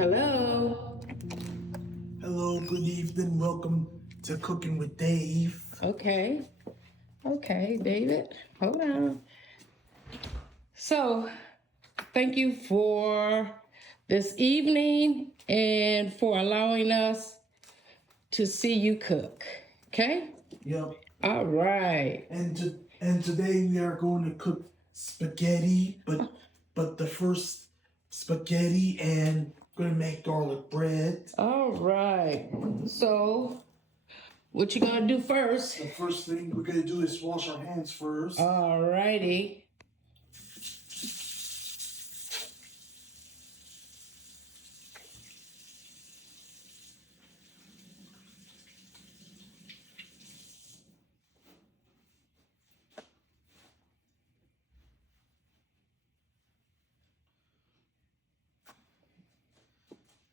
Hello. Hello, good evening. Welcome to Cooking with Dave. Okay. Okay, David. Hold on. So, thank you for this evening and for allowing us to see you cook. Okay? Yep. All right. And today we are going to cook spaghetti, but the first spaghetti and gonna make garlic bread. All right. So, what you gonna do first? The first thing we're gonna do is wash our hands first. All righty.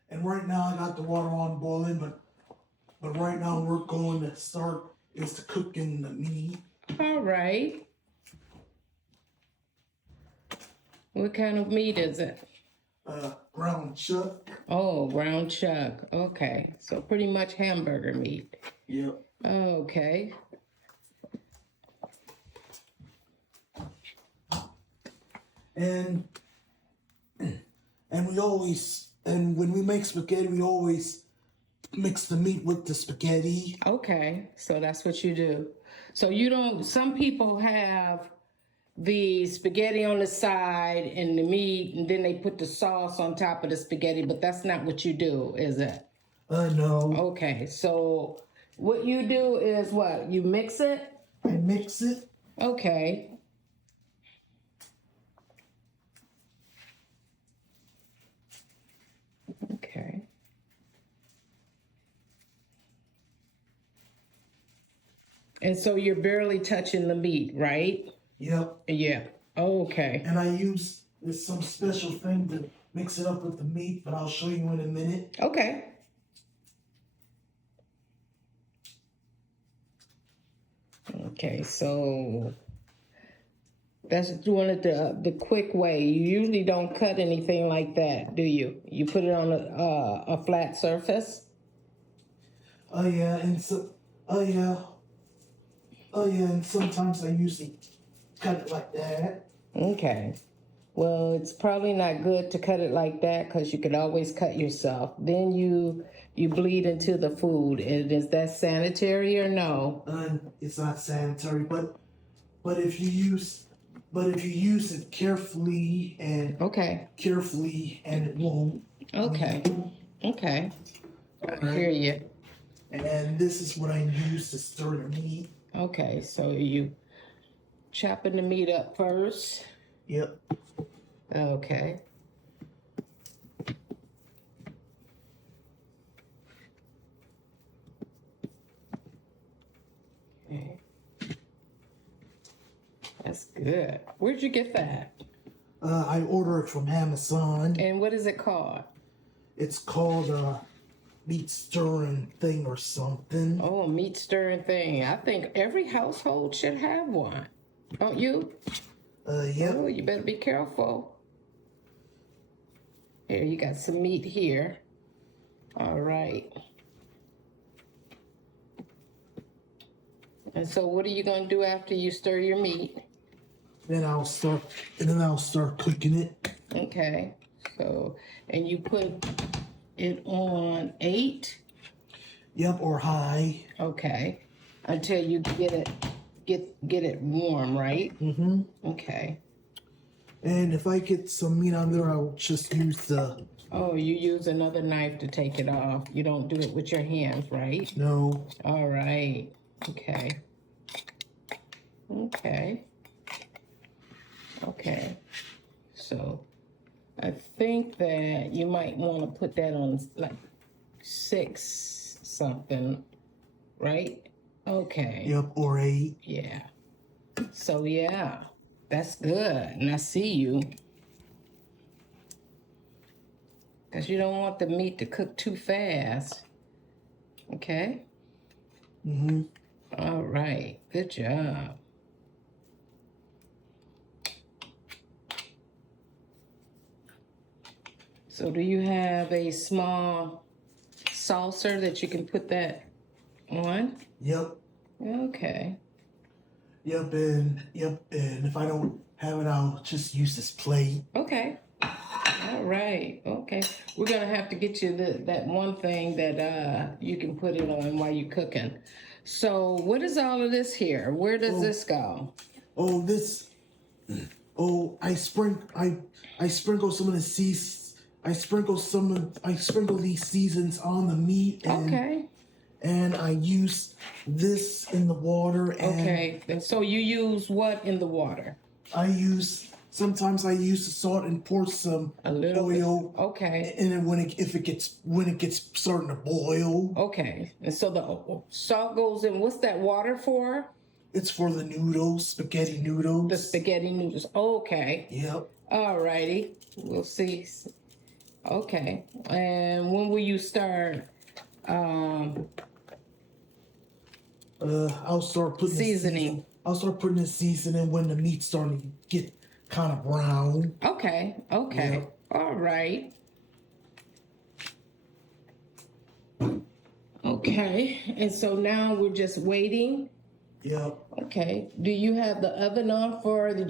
And right now I got the water on boiling, but right now we're going to start is to cooking the meat. All right. What kind of meat is it? Ground chuck. Oh, ground chuck. Okay. So pretty much hamburger meat. Yep. Okay. And when we make spaghetti, we always mix the meat with the spaghetti. Okay. So that's what you do. So you don't, some people have the spaghetti on the side and the meat, and then they put the sauce on top of the spaghetti, but that's not what you do, is it? No. Okay. So what you do is what? You mix it? I mix it. Okay. Okay. And so you're barely touching the meat, right? Yep. Yeah. Okay. And I use some special thing to mix it up with the meat, but I'll show you in a minute. Okay. Okay, so that's doing it the quick way. You usually don't cut anything like that, do you? You put it on a flat surface? Oh yeah, and and sometimes I usually cut it like that. Okay. Well, it's probably not good to cut it like that because you could always cut yourself. Then you bleed into the food. And is that sanitary or no? It's not sanitary, but if you use it carefully and Okay. it won't. Okay. Okay. I hear you. And this is what I use to stir the meat. Okay, so you chopping the meat up first. Yep. Okay. Okay. That's good. Where'd you get that? I order it from Amazon. And what is it called? It's called meat stirring thing or something. Oh, a meat stirring thing. I think every household should have one. Don't you? Yep. Oh, you better be careful. Here, you got some meat here. All right. And so what are you going to do after you stir your meat? Then I'll start cooking it. Okay. So, and you put it on 8? Yep, or high. Okay. Until you get it warm, right? Mm-hmm. Okay. And if I get some meat on there, I'll just use the... Oh, you use another knife to take it off. You don't do it with your hands, right? No. All right. Okay. Okay. Okay. So, I think that you might want to put that on like 6 something, right? Okay. Yep, or 8. Yeah. So, yeah, that's good. And I see you. Because you don't want the meat to cook too fast. Okay? Mm-hmm. All right. Good job. So do you have a small saucer that you can put that on? Yep. Okay. Yep. And if I don't have it, I'll just use this plate. Okay. All right. Okay. We're gonna have to get you that one thing that you can put it on while you're cooking. So what is all of this here? Where does this go? Oh, this. Oh, I sprinkle some of the I sprinkle these seasons on the meat. And, Okay. And I use this in the water. And Okay. And so you use what in the water? Sometimes I use the salt and pour some A little oil. bit. Okay. And then when it gets starting to boil. Okay. And so the salt goes in. What's that water for? It's for the noodles, spaghetti noodles. The spaghetti noodles. Okay. Yep. All righty. We'll see. Okay. And when will you start I'll start putting seasoning? I'll start putting the seasoning when the meat's starting to get kind of brown. Okay. Okay. Yep. All right. Okay. And so now we're just waiting. Yep. Okay. Do you have the oven on for the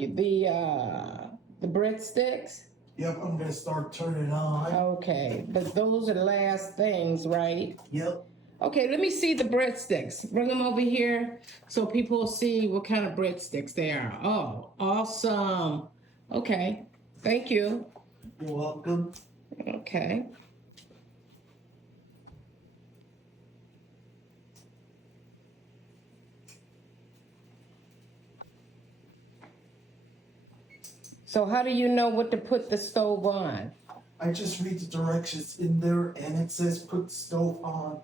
breadsticks? Yep. I'm gonna start turning it on. Okay. But those are the last things, right? Yep. Okay, let me see the breadsticks. Bring them over here so people see what kind of breadsticks they are. Oh, awesome. Okay, thank you. You're welcome. Okay. So how do you know what to put the stove on? I just read the directions in there, and it says put the stove on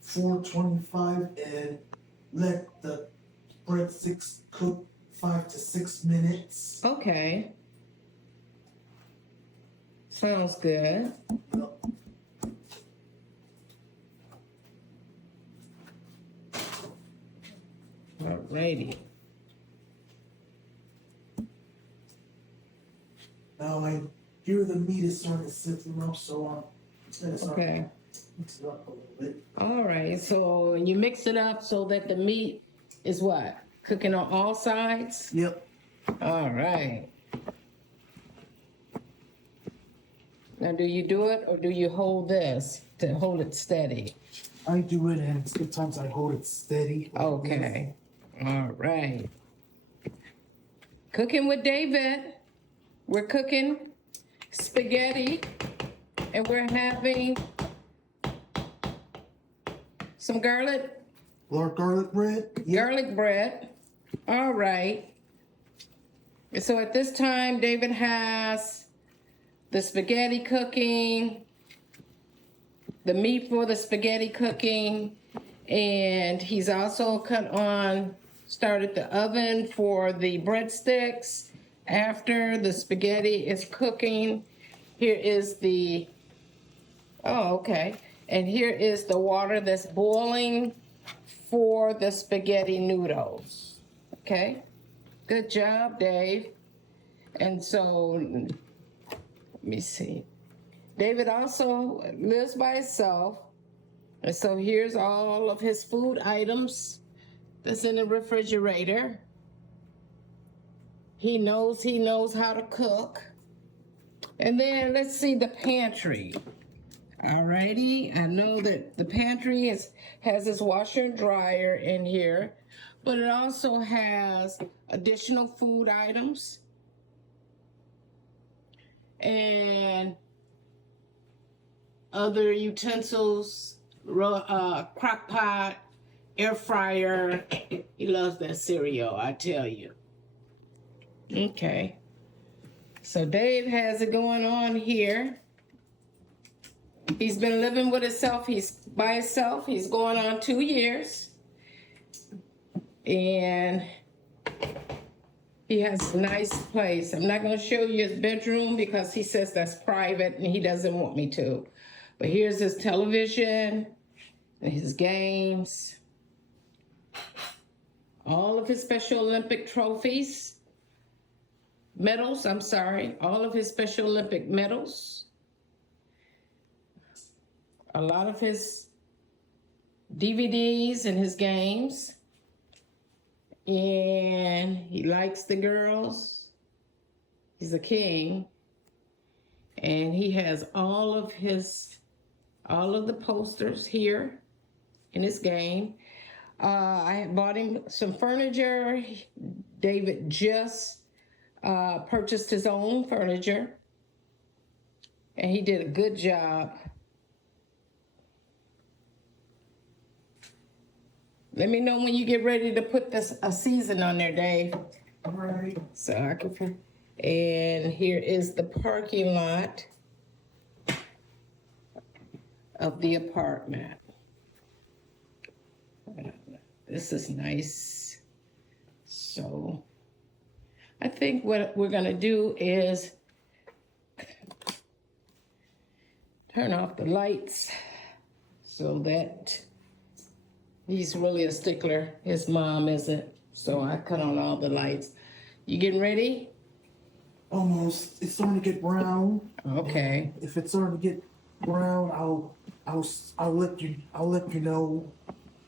425 and let the breadsticks cook 5 to 6 minutes. Okay. Sounds good. Alrighty. Now I hear the meat is starting to sizzle up, so I'm gonna start mixing it up a little bit. All right, so you mix it up so that the meat is what? Cooking on all sides? Yep. All right. Now, do you do it or do you hold this to hold it steady? I do it, and sometimes I hold it steady. Like Okay. All right. Cooking with David. We're cooking spaghetti and we're having some garlic bread. Yep. Garlic bread. All right. So at this time, David has the spaghetti cooking, the meat for the spaghetti cooking, and he's also started the oven for the breadsticks. After the spaghetti is cooking, here is and here is the water that's boiling for the spaghetti noodles. Okay, good job, Dave. And so, let me see. David also lives by himself. And so here's all of his food items that's in the refrigerator. He knows how to cook. And then let's see the pantry. Alrighty, I know that the pantry has its washer and dryer in here, but it also has additional food items and other utensils, crock pot, air fryer. He loves that cereal, I tell you. Okay, so Dave has it going on here. He's been living with himself. He's by himself. He's going on 2 years. And he has a nice place. I'm not going to show you his bedroom because he says that's private and he doesn't want me to. But here's his television and his games. All of his Special Olympic trophies. Medals, I'm sorry. All of his Special Olympic medals. a lot of his DVDs and his games. And he likes the girls. He's a king. And he has all of the posters here in his game. I bought him some furniture. David just purchased his own furniture, and he did a good job. Let me know when you get ready to put a season on there, Dave. All right. So I can. And here is the parking lot of the apartment. This is nice. So I think what we're gonna do is turn off the lights so that he's really a stickler. His mom isn't. So I cut on all the lights. You getting ready? Almost. It's starting to get brown. Okay. If it's starting to get brown, I'll let you know.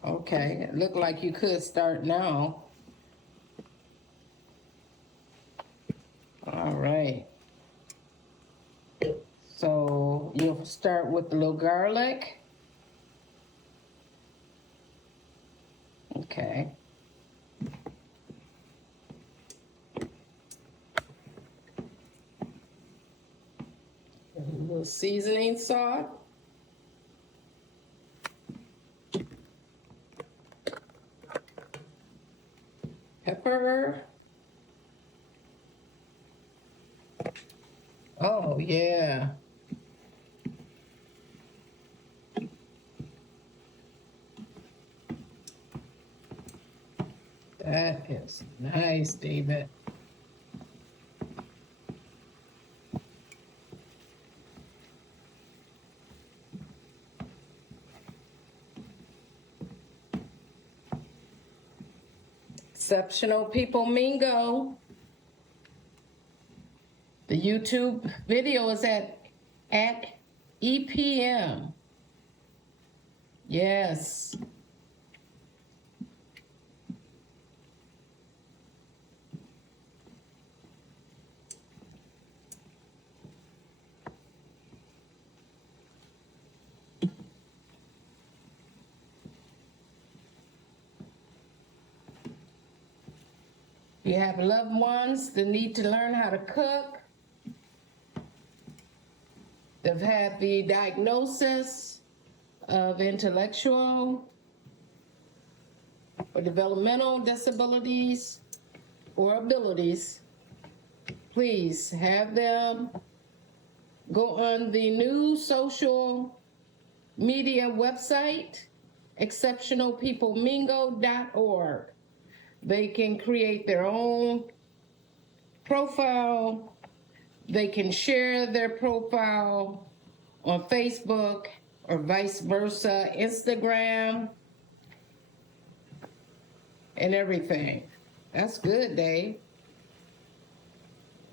Okay. It looked like you could start now. All right. So you'll start with the little garlic. Okay. A little seasoning salt. Pepper. Oh, yeah. That is nice, David. Exceptional People Mingo. The YouTube video is at EPM. Yes. You have loved ones that need to learn how to cook. They've had the diagnosis of intellectual or developmental disabilities or abilities. Please have them go on the new social media website, exceptionalpeoplemingo.org. They can create their own profile. They can share their profile on Facebook or vice versa, Instagram, and everything. That's good, Dave.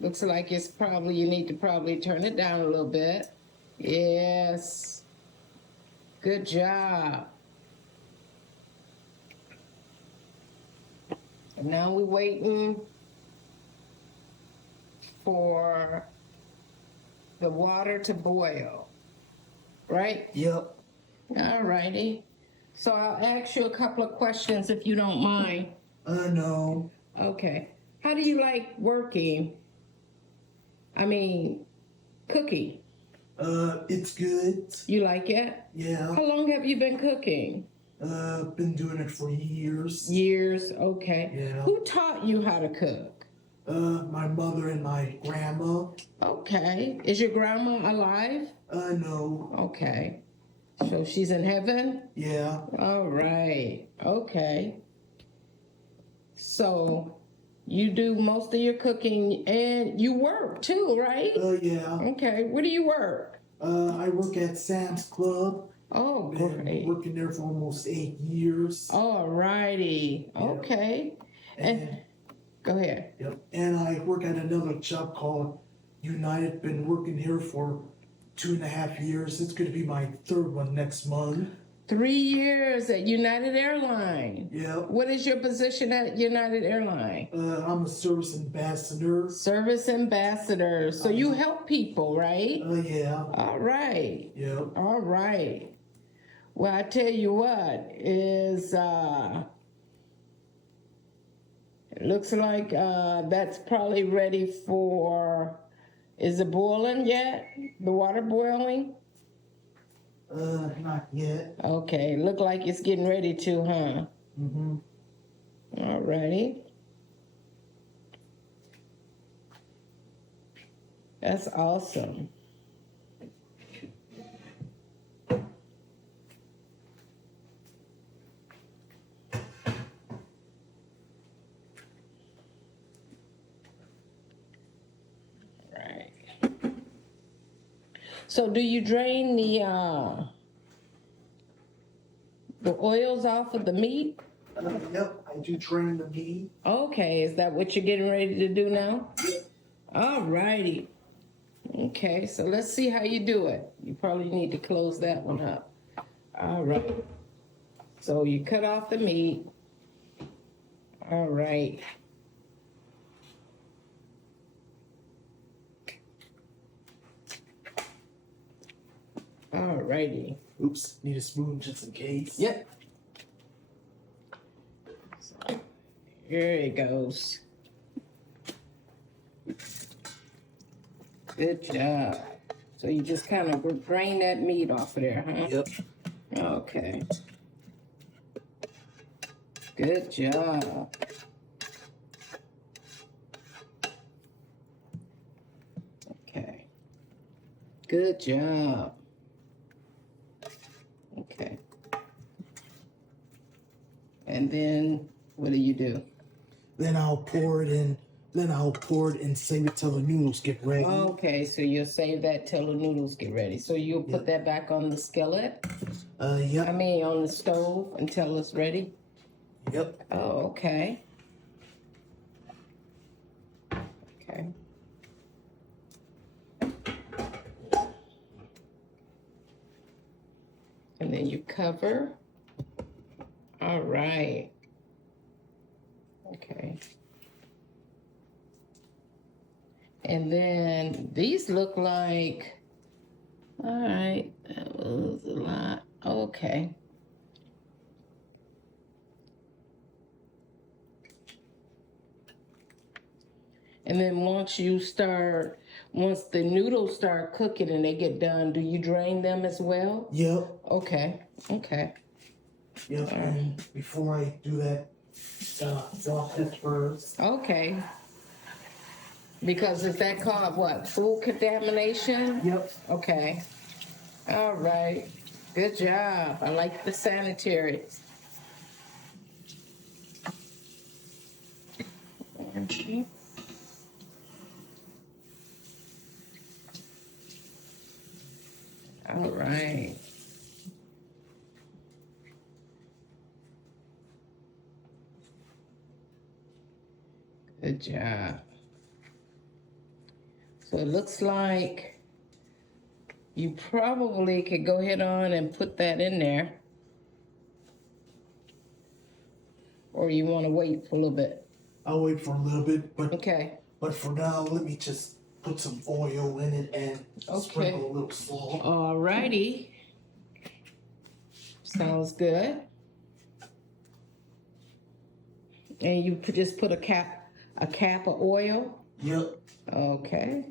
Looks like it's probably, you need to probably turn it down a little bit. Yes. Good job. And now we're waiting for the water to boil, right? Yep. All righty. So I'll ask you a couple of questions if you don't mind. No. Okay. How do you like working? I mean, cooking. It's good. You like it? Yeah. How long have you been cooking? Been doing it for years. Years, okay. Yeah. Who taught you how to cook? My mother and my grandma. Okay. Is your grandma alive? No. Okay. So she's in heaven? Yeah. All right. Okay. So you do most of your cooking and you work too, right? Yeah. Okay. Where do you work? I work at Sam's Club. Oh, Been great. working there for almost 8 years. All righty. Yeah. Okay. And go ahead. Yep. And I work at another job called United. Been working here for 2.5 years. It's going to be my third one next month. 3 years at United Airlines. Yeah. What is your position at United Airlines? I'm a service ambassador. Service ambassador. So you help people, right? Yeah. All right. Yeah. All right. Well, I tell you what, it looks like that's probably ready for, is it boiling yet? The water boiling? Not yet. Okay, look like it's getting ready to, huh? Mm-hmm. All righty. That's awesome. Right. So do you drain the oils off of the meat? Yep, I do drain the meat. Okay, is that what you're getting ready to do now? Yep. All righty. Okay, so let's see how you do it. You probably need to close that one up. All right. So you cut off the meat. All right. All righty. Oops, need a spoon just in case. Yep. So, here it goes. Good job. So you just kind of drain that meat off of there, huh? Yep. Okay. Good job. Okay. Good job. Okay. And then what do? Then I'll pour it in. Then I'll pour it and save it till the noodles get ready. Okay, so you'll save that till the noodles get ready. So you'll put that back on the skillet? Yep. I mean, on the stove until it's ready? Yep. Oh, okay. Okay. And then you cover. All right. Okay. And then these look like, all right, that was a lot. Okay. And then once the noodles start cooking and they get done, do you drain them as well? Yep. Okay. Okay. Yep. And before I do that, wash it first. Okay. Because is that called what? Food contamination? Yep. Okay. All right. Good job. I like the sanitary. Okay. All right. Good job. So it looks like you probably could go ahead on and put that in there. Or you want to wait for a little bit? I'll wait for a little bit, but Okay. But for now, let me just put some oil in it and sprinkle a little salt. All righty. Sounds good. And you just put a cap of oil? Yep. Okay.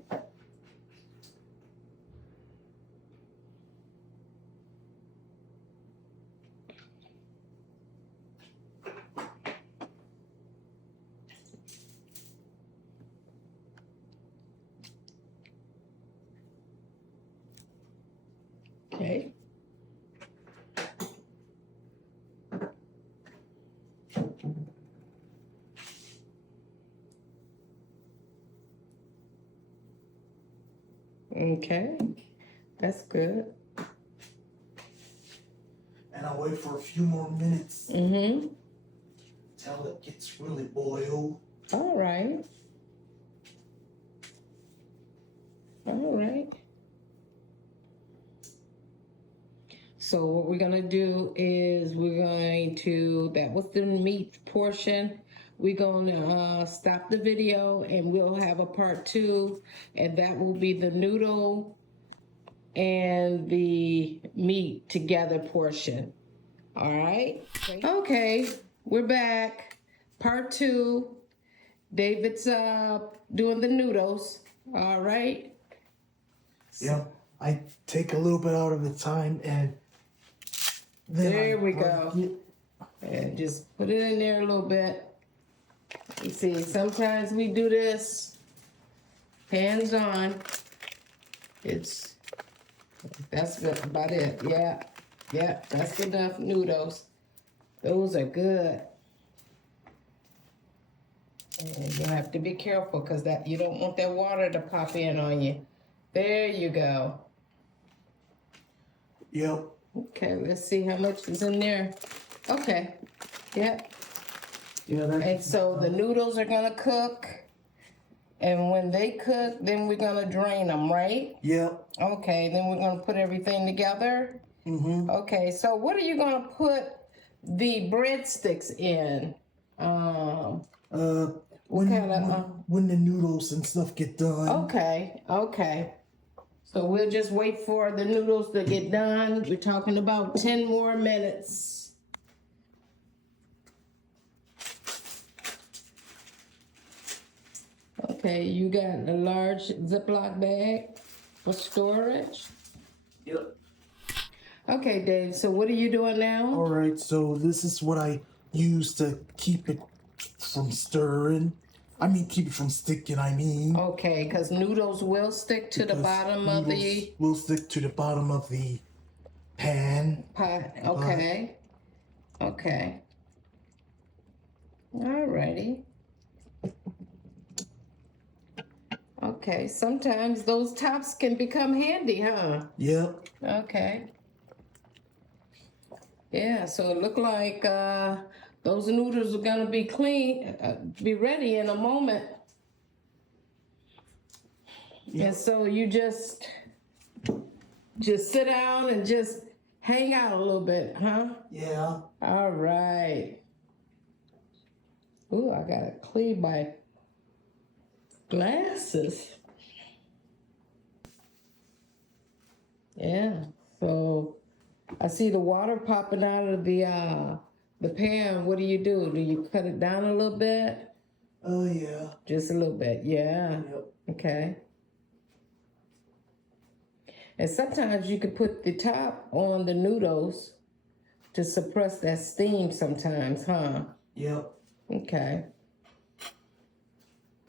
Okay. Okay, that's good. And I'll wait for a few more minutes Mm-hmm. till it gets really boiled. All right. All right. So what we're gonna do is that was the meat portion. We're gonna stop the video and we'll have a part 2, and that will be the noodle and the meat together portion. All right. Okay, we're back. Part 2. David's doing the noodles. All right. Yeah, I take a little bit out of the time and then There we break go. it. And just put it in there a little bit. You see, sometimes we do this hands on. That's about it. Yeah, that's enough noodles. Those are good. And you have to be careful because you don't want that water to pop in on you. There you go. Yep. Okay, let's see how much is in there. Okay, yeah. Yeah, And so the noodles are gonna cook, and when they cook, then we're gonna drain them, right? Yep. Okay, then we're gonna put everything together. Mm-hmm. Okay, so what are you gonna put the breadsticks in? When the noodles and stuff get done. Okay. So we'll just wait for the noodles to get done. We're talking about 10 more minutes. Okay, you got a large Ziploc bag for storage. Yep. Okay, Dave, so what are you doing now? All right, so this is what I use to keep it from stirring. Keep it from sticking, Okay, because noodles will stick to the bottom of the will stick to the bottom of the pan. pot. Okay. Alrighty. Okay, sometimes those tops can become handy, huh? Yep. Okay. Yeah, so it looked like those noodles are gonna be be ready in a moment. Yep. And so you just sit down and just hang out a little bit, huh? Yeah. All right. Ooh, I gotta clean my glasses. Yeah, so I see the water popping out of the pan. What do? Do you cut it down a little bit? Oh, yeah. Just a little bit, yeah. Yep. Okay. And sometimes you could put the top on the noodles to suppress that steam sometimes, huh? Yep. Okay.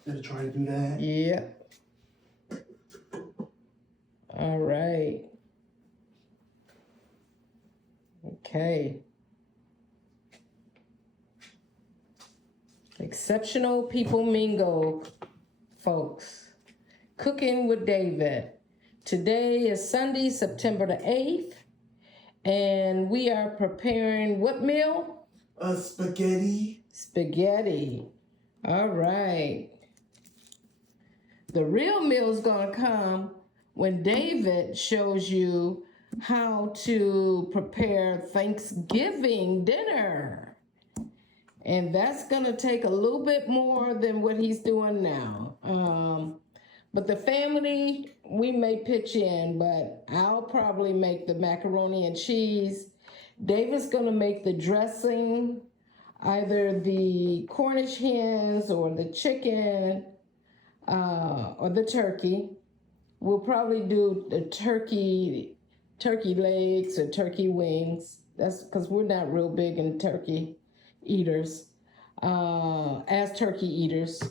Gonna try to do that. Yep. All right. Okay. Exceptional People Mingle, folks. Cooking with David. Today is Sunday, September the 8th, and we are preparing what meal? Spaghetti. Spaghetti. All right. The real meal is going to come when David shows you how to prepare Thanksgiving dinner. And that's going to take a little bit more than what he's doing now. But the family, we may pitch in, but I'll probably make the macaroni and cheese. David's going to make the dressing, either the Cornish hens or the chicken or the turkey. We'll probably do the turkey legs or turkey wings. That's because we're not real big in turkey eaters. As turkey eaters,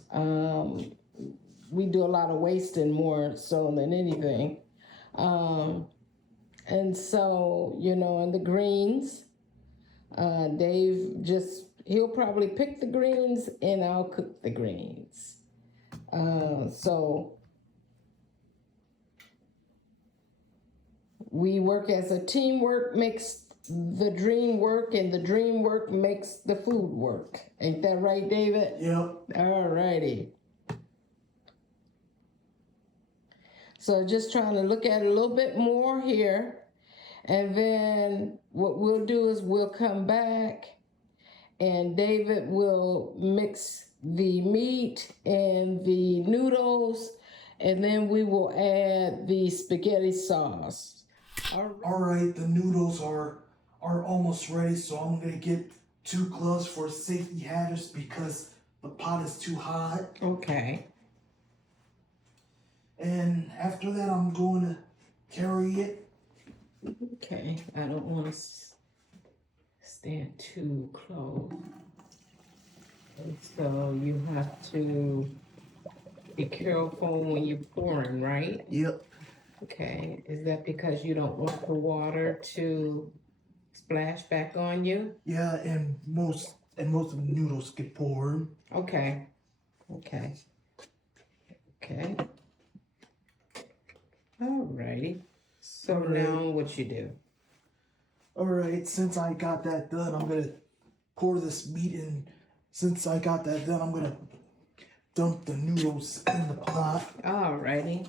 we do a lot of wasting more so than anything. And so, and the greens, Dave he'll probably pick the greens and I'll cook the greens. So we work as a teamwork makes the dream work, and the dream work makes the food work. Ain't that right, David? Yep. All righty. So just trying to look at it a little bit more here. And then what we'll do is we'll come back and David will mix the meat and the noodles, and then we will add the spaghetti sauce. All right, the noodles are almost ready, so I'm gonna get 2 gloves for safety hazards because the pot is too hot. Okay. And after that, I'm going to carry it. Okay, I don't want to stand too close. And so you have to be careful when you're pouring, right? Yep. Okay, is that because you don't want the water to splash back on you? Yeah, and most of the noodles get poured. Okay, okay, okay. Alrighty. So All right. now what you do? All right, since I got that done, I'm gonna pour this meat in. Since I got that done, I'm gonna dump the noodles in the pot. Alrighty.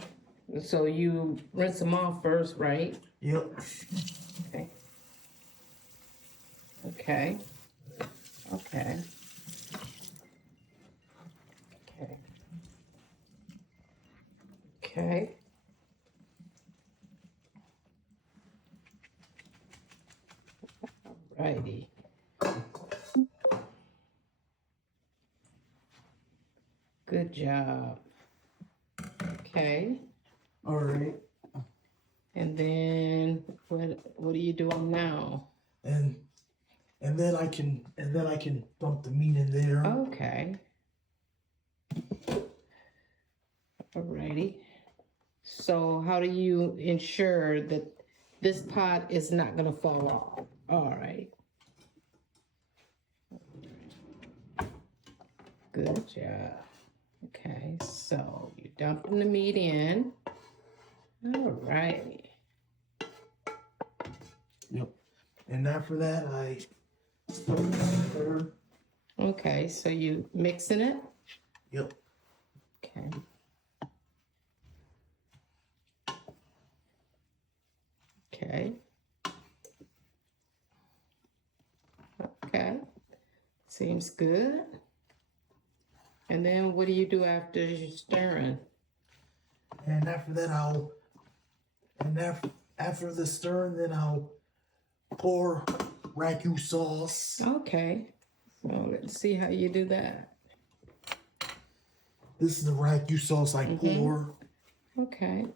So you rinse them off first, right? Yep. Okay. Okay. Okay. Okay. Okay. Righty. Good job. Okay. All right. And then what are you doing now? And then I can dump the meat in there. Okay. Alrighty. So how do you ensure that this pot is not gonna fall off? All right. Good job. Okay, so you're dumping the meat in. All right. Yep. And after that, I stir. Okay, so you mixing it? Yep. Okay. Okay. Okay. Seems good. And then what do you do after you're stirring? And after that, after the stirring, then I'll pour ragu sauce. Okay. So let's see how you do that. This is the ragu sauce I pour. Okay.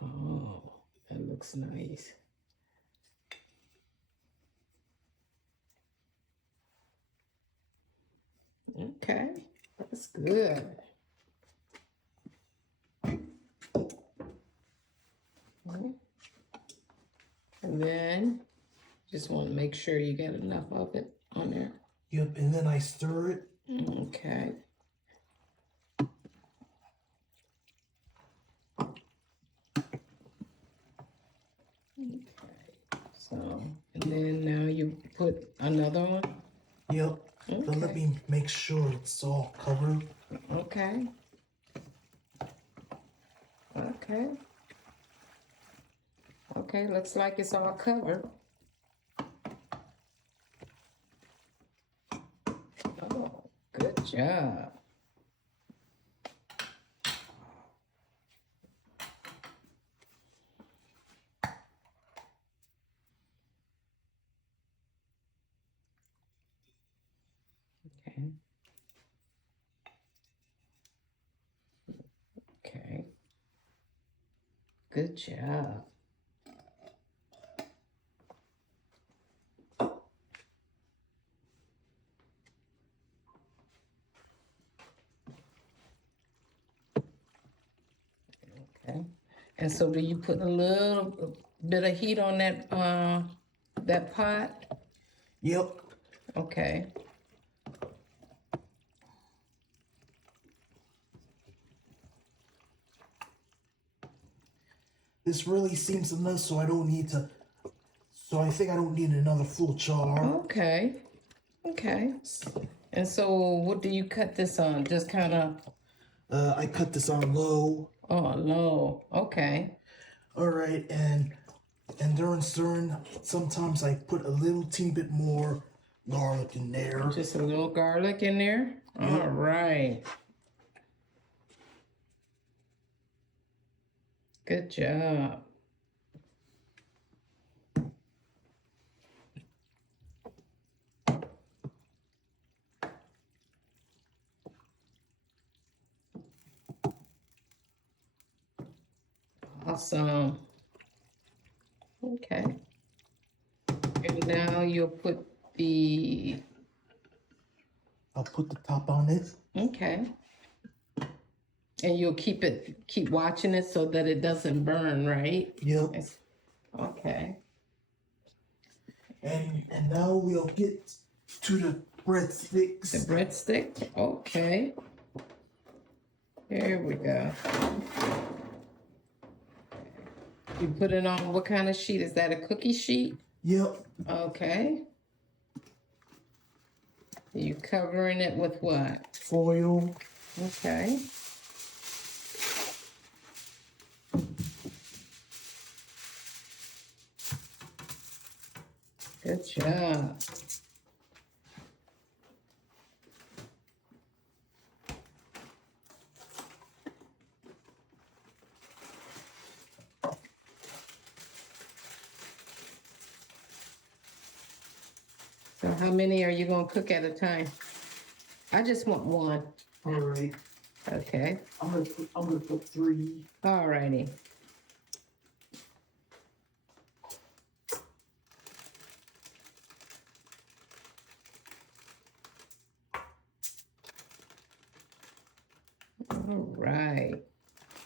Oh, that looks nice. Okay, that's good. And then just want to make sure you get enough of it on there. Yep, and then I stir it. Okay. Okay. So, and then now you put another one. Yep. Okay. So let me make sure it's all covered. Okay. Okay. Okay, looks like it's all covered. Oh, good job. Okay. Okay. Good job. Okay. And so do you put a little bit of heat on that pot? Yep. Okay. This really seems enough, so I don't need to. So I think I don't need another full char. Okay. Okay. And so what do you cut this on? Just kind of. I cut this on low. Oh, low. Okay. All right, and during stirring, sometimes I put a little teeny bit more garlic in there. Just a little garlic in there. Yep. All right. Good job. Awesome. Okay. And now you'll put the, I'll put the top on it. okay. And you'll keep watching it so that it doesn't burn, right? Yep. Okay. And now we'll get to the breadsticks. The breadstick. Okay. Here we go. You put it on what kind of sheet? Is that a cookie sheet? Yep. Okay. You covering it with what? Foil. Okay. Good job. So how many are you gonna cook at a time? I just want one. All right. Okay. I'm gonna put 3. Alrighty. All right.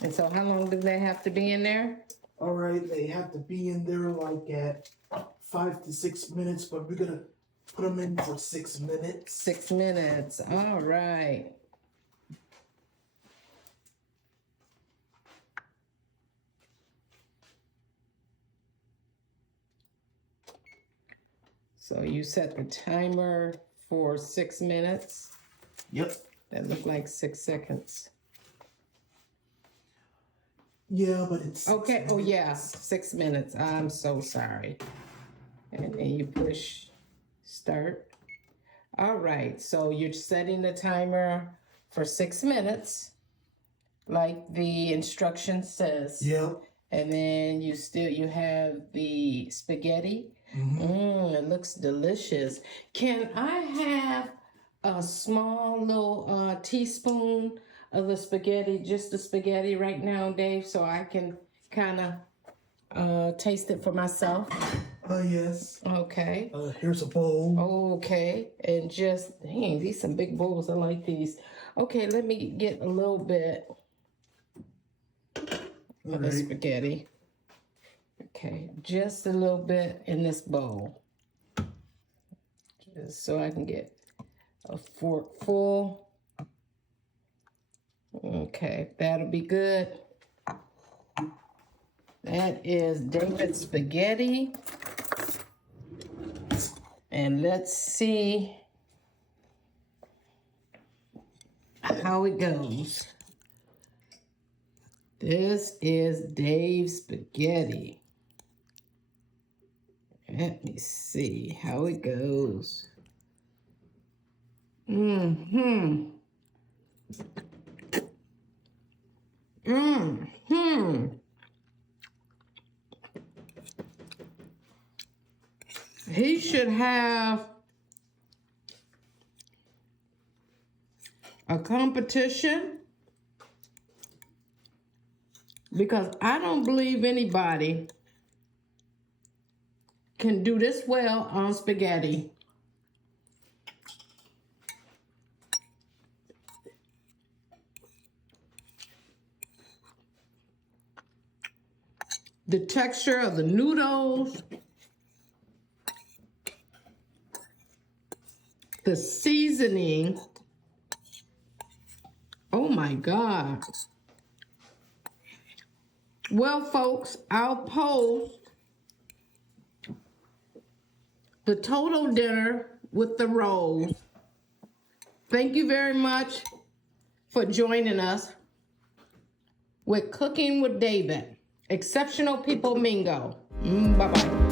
And so how long do they have to be in there? All right, they have to be in there like at 5 to 6 minutes, but we're gonna put them in for 6 minutes. 6 minutes. All right. So you set the timer for 6 minutes. Yep. That looked like 6 seconds. Yeah, but it's Okay. Oh yeah, 6 minutes. I'm so sorry. And then you push start. All right. So you're setting the timer for 6 minutes, like the instruction says. Yeah. And then you have the spaghetti. It looks delicious. Can I have a small little teaspoon of the spaghetti, just the spaghetti right now, Dave, so I can kind of taste it for myself? Yes. Okay. Here's a bowl. Okay. And just, dang, these some big bowls. I like these. Okay, let me get a little bit of the spaghetti. Okay, just a little bit in this bowl. Just so I can get a fork full. Okay, that'll be good. That is David's spaghetti. And let's see how it goes. This is Dave's spaghetti. Let me see how it goes. He should have a competition because I don't believe anybody can do this well on spaghetti. The texture of the noodles, the seasoning. Oh my God. Well, folks, I'll post the total dinner with the rolls. Thank you very much for joining us. with Cooking with David. Exceptional People Mingo. Bye-bye.